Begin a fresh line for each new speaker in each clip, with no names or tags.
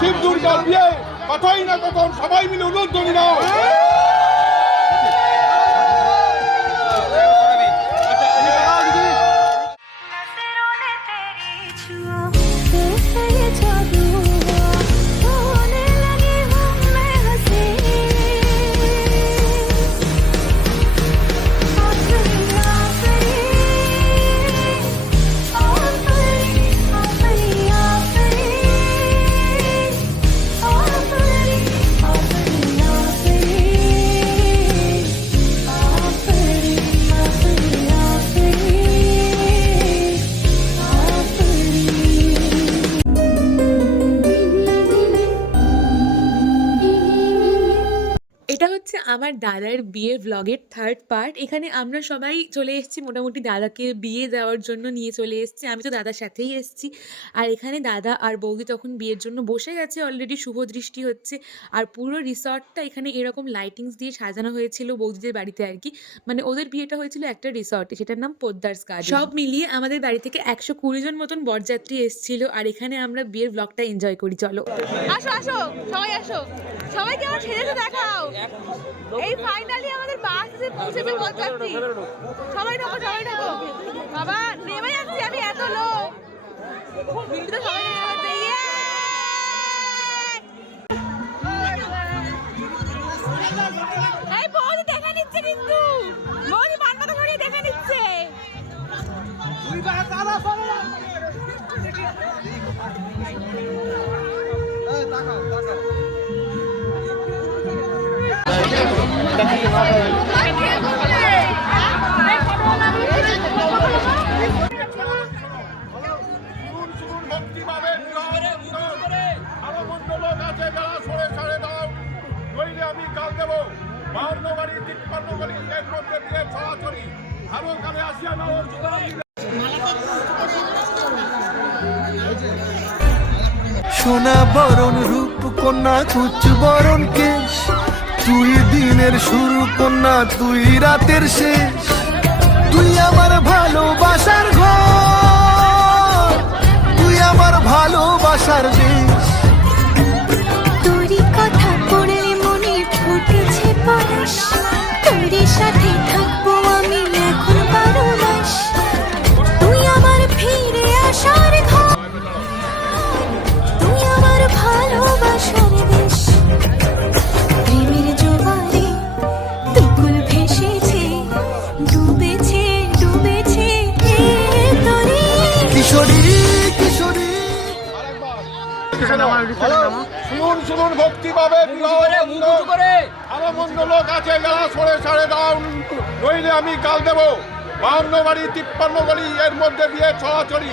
শিবদুর্গার বিয়ে কথাই না কথন সবাই মিলে
উদ্যোগ নাও আমার দাদার বিয়ে ভ্লগের থার্ড পার্ট এখানে আমরা সবাই চলে এসেছি, মোটামুটি দাদাকে বিয়ে দেওয়ার জন্য নিয়ে চলে এসেছি। আমি তো দাদার সাথেই এসেছি। আর এখানে দাদা আর বৌদি তখন বিয়ের জন্য বসে গেছে অলরেডি শুভ দৃষ্টি হচ্ছে। আর পুরো রিসর্টটা এখানে এরকম লাইটিংস দিয়ে সাজানো হয়েছিল বৌদিদের বাড়িতে আর কি। মানে ওদের বিয়েটা হয়েছিল একটা রিসর্টে সেটার নাম পোদ্দার্স গার্ডেন। সব মিলিয়ে আমাদের বাড়ি থেকে একশো কুড়ি জন মতন বরযাত্রী এসেছিল। আর এখানে আমরা বিয়ের ব্লগটা এনজয় করি, চলো।
আসো আসো, সবাই আসো। সবাইকে আমার ছেলেকে দেখাও। এই ফাইনালি আমাদের বাস এসে পৌঁছেছে বরযাত্রী। সবাই ঢোকো সবাই ঢোকো। বাবা, নেমে যাচ্ছি আমি এত লোক। সবাই নেমে যাচ্ছে
সোনা বরণ রূপ কন্যা কুচ বরণ কেশ। তুই দিনের শুরু কন্যা তুই রাতের শেষ। তুই কিশোরী কিশোরী।
শুনুন শুনুন ভক্তি পাবে আরও মন্দ লোক আছে যারা সরে সাড়ে দাও নইলে আমি কাল দেব। বাউন্ন বাড়ি তিপ্পান্ন এর মধ্যে দিয়ে ছড়াছড়ি।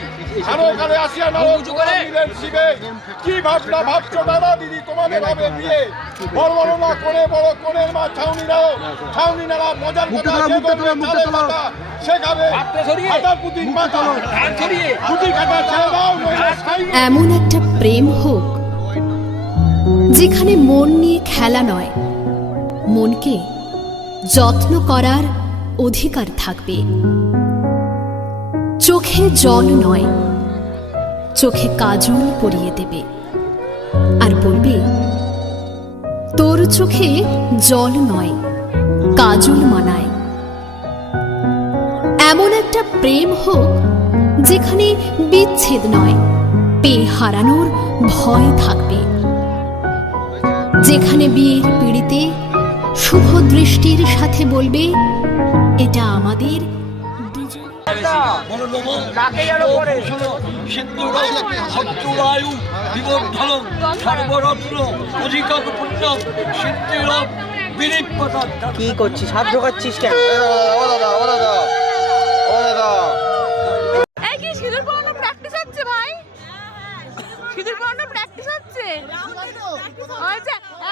আরও কালে আসিয়া মিলেন শিবে। কি ভাবনা ভাবছ দাদা দিদি তোমাদের হবে বিয়ে বড় বড় না করে বড় কোণের মা ছাউনি নাও ছাউনি নাড়া মজার কথা শেখাবে হাতার পুতির মাথা পুতি কাটা ছেড়ে দাও
এমন একটা প্রেম হোক যেখানে মন নিয়ে খেলা নয় মনকে যত্ন করার অধিকার থাকবে। চোখে জল নয়, চোখে কাজল পরিয়ে দেবে। আর বলবে, তোর চোখে জল নয়, কাজল মানায়। এমন একটা প্রেম হোক যেখানে বিচ্ছেদ নয়, পেয়ে হারানোর ভয় থাকবে। যেখানে বিয়ের পিড়িতে শুভ দৃষ্টির সাথে বলবে এটা আমাদের
সিদ্ধুরায়ু বিবর্ধন সর্বরত্ন
কি করছিস? হাত ঢোকাচ্ছিস কেন?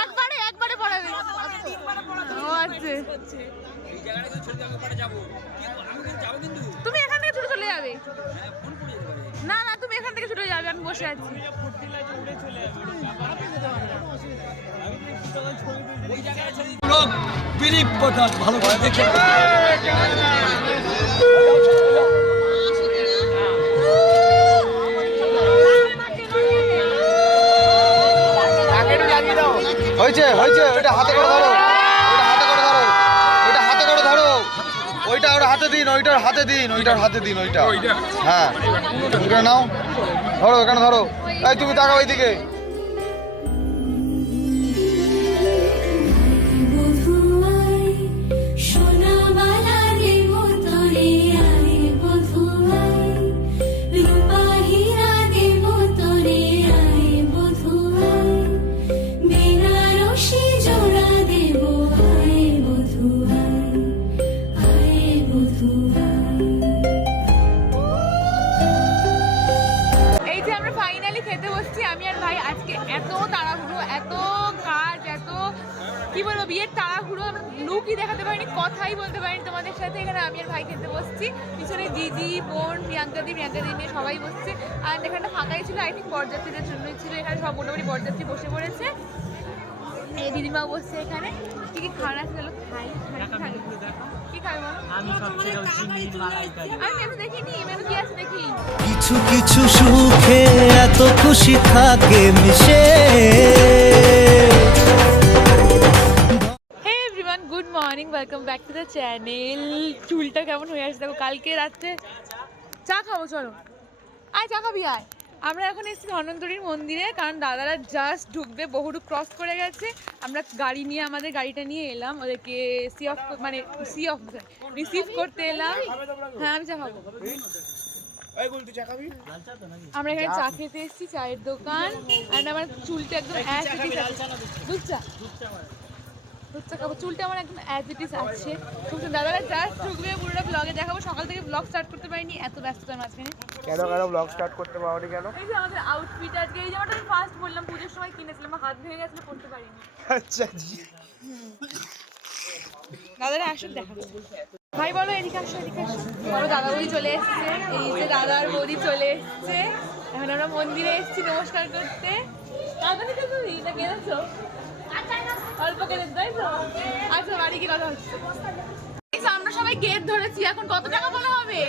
একবারে একবারে ও আছে তুমি এখান থেকে ছুটে চলে যাবে? না না তুমি এখান থেকে ছুটে যাবে আমি বসে আছি।
ভালো করে দেখে।
হয়েছে হয়েছে ওইটা হাতে করে ধরো। ওইটা ওর হাতে দিন ওইটার হাতে দিন ওইটার হাতে দিন ওইটা। হ্যাঁ। নাও। ধরো এখানে ধরো। এই তুমি তাকাও এইদিকে।
ভাই আজকে এত তাড়াহুড়ো এত কাজ এত কি বলব বিয়ের তাড়াহুড়ো লুকই দেখাতে পারিনি কথাই বলতে পারিনি তোমাদের সাথে। এখানে আমি আর ভাই খেতে বসছি। পিছনে জিজি বোন প্রিয়াঙ্কা দি প্রিয়াঙ্কা দি নিয়ে সবাই বসছে। আর এখানটা ফাঁকাই ছিল আই থিঙ্ক বরযাত্রীদের জন্যই ছিল। এখানে সব মোটামুটি বরযাত্রী বসে পড়েছে। এই দিদিমাও বসছে এখানে। কি কি খাওয়ার আছে চলো খাই খাই, কি খাবি বলো? আমি মেনু দেখিনি। মেনু কি আছে দেখি।
কিছু কিছু সুখে এত খুশি থাকে মিশে।
Good morning welcome back to the channel চুলটা কেমন হয়ে আসছে দেখো, কালকে রাত্রে চা খাব, চলো। আয়, চা খাবি, আয়। আমরা এখন এসেছি ধন্বন্তরীর মন্দিরে, কারণ দাদারা জাস্ট ঢুকবে বহুটু ক্রস করে গেছে। আমরা গাড়ি নিয়ে, আমাদের গাড়িটা নিয়ে এলাম, ওদেরকে সি অফ মানে সি অফ রিসিভ করতে এলাম। হ্যাঁ আমি চা খাব। আমরা এখানে চা খেতে এসেছি চায়ের দোকান। আর আমার চুলটা একদম অ্যাজ ইট ইজ দুধ চা? দুধ চা। খাব। চুলটা আমার একদম অ্যাজ ইট ইজ আছে। শুনছেন দাদারা জাস্ট ঢুকবে পুরোটা ব্লগে দেখাবো। সকাল থেকে ব্লগ স্টার্ট করতে পারিনি। এত ব্যস্ততার মাঝখানে।
কেন কেন ব্লগ স্টার্ট করতে কেন?
এই যে আমাদের আউটফিট আজকে। এই জামাটা আমি ফার্স্ট বললাম পুজোর সময় কিনেছিলাম। আমার হাত ভেঙে গেছিল পড়তে পারিনি।
আচ্ছা
দাদারা আসুন দেখাবো ভাই বলো এদিকে আসো এদিকে আসো। বলো দাদা বৌদি চলে এসছে। এই যে দাদার বৌদি চলে এসছে। এখন আমরা মন্দিরে এসেছি নমস্কার করতে। দাদা নিতে তুমি না কেনেছো অল্প কেনেছো তাই তো? আচ্ছা বাড়ি কি কথা হচ্ছে। আমরা সবাই গেট ধরেছি এখন কত টাকা বলা হবে?